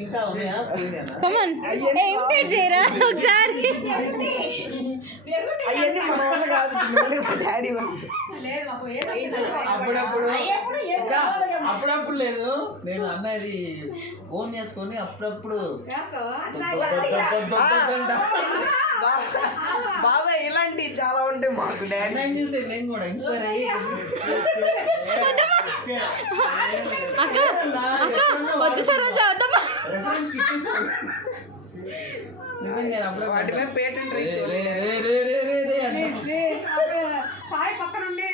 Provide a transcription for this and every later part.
ఇంకా ఉన్నాయా? Come on imitate చేయరా ఒకసారి. అప్పుడప్పుడు లేదు, నేను అన్నది ఫోన్ చేసుకొని అప్పుడప్పుడు బాబాయ్ ఇలాంటివి చాలా ఉంటాయి మాకు. డాడీ చూసి నేను కూడా ఇన్స్పైర్ అయ్యి అక్క వద్దు సరోజ వద్దమ్మా. వాటి మీద పేటెంట్ సాయి పక్కన ఉండి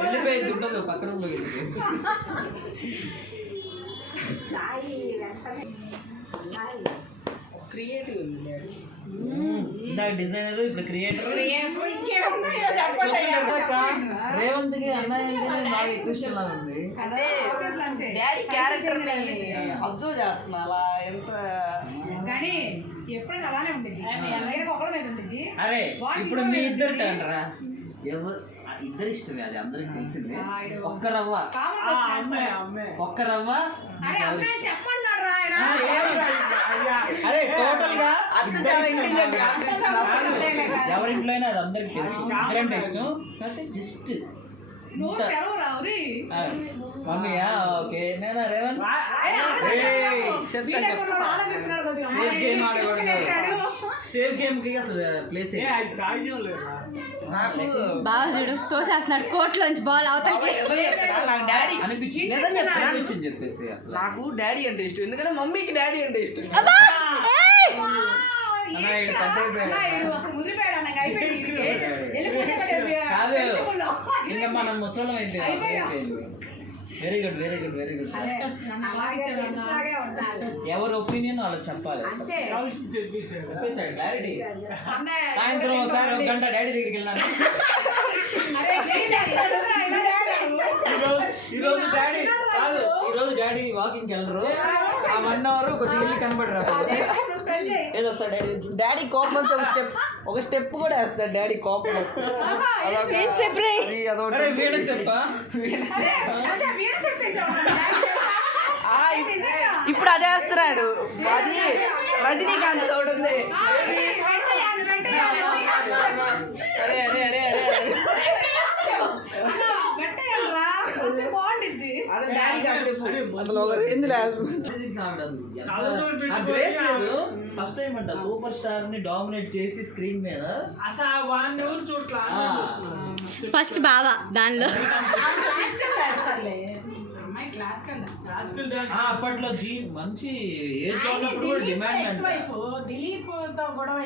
వెళ్ళిపోయింది ఉండదు, పక్క రూమ్ లో వెళ్ళిపోయింది. సాయి క్రియేటివ్ ఇందాక డిజైనర్, ఇప్పుడు క్రియేటర్. రేవంత్ కి అన్నయ్య అంటేనే బాగా ఎక్కువ ఇష్టం ఉంది. డాడీ క్యారెక్టర్ ని అబ్జర్వ్ చేస్తున్నా అలా ఎంత. కానీ ఎప్పుడైనా అలానే ఉంటుంది, ఒకళ్ళ మీద ఉంటుంది. అరే ఇప్పుడు మీ ఇద్దరు అంటారా? ఎవరు ఇద్దరు ఇష్టమే, అది అందరికి తెలిసిందే. ఒక్క రవ్వ చెప్పన్నాడు ఆయన. అరే టోటల్ గా ఎవరింట్లో అయినా అది అందరికి తెలుసు. ఇద్దరంటే ఇష్టం, జస్ట్ మమ్మీయా ఓకే. నేనా రేవంత్ సేఫ్ గేమ్ కి అసలు ప్లేస్ బాగా చూడు తోసేస్తున్నాడు కోర్టులోంచి బాల్ అవతలకి. డాడీ అనిపించింది చెప్పేసి అసలు నాకు డాడీ అంటే ఇష్టం, ఎందుకంటే మమ్మీకి డాడీ అంటే ఇష్టం. కాదు ఇంకా మనం ముసలం అయిపోయింది. Very good very good very good. ఎవరి ఒపీనియన్ వాళ్ళు చెప్పాలి. చెప్పేసాడు క్లారిటీ. సాయంత్రం ఒకసారి 1 గంట డాడీ దగ్గరికి వెళ్ళినాను. ఈరోజు డాడీ కాదు, ఈరోజు డాడీ వాకింగ్కి వెళ్ళరు. ఆ 1 అవర్ కొంచెం వెళ్ళి కనబడరా. ఏదో ఒకసారి డాడీ కోపం అంతా ఒక స్టెప్ కూడా వేస్తాడు. డాడీ కోపం వీడ స్టెప్. ఇప్పుడు అదే వేస్తున్నాడు. అది రజనీకాంత్ ఒకటి ఉంది. అరే అరే అరే అరే అసలు ఒక రేంజ్ లేదు. ఫస్ట్ టైం అంట సూపర్ స్టార్ ని డామినేట్ చేసి స్క్రీన్ మీద. ఫస్ట్ బావా దానిలో అప్పట్లో మంచి ఏజ్ లో ఉన్నప్పుడు డిమాండ్. దిలీప్ తో గొడవ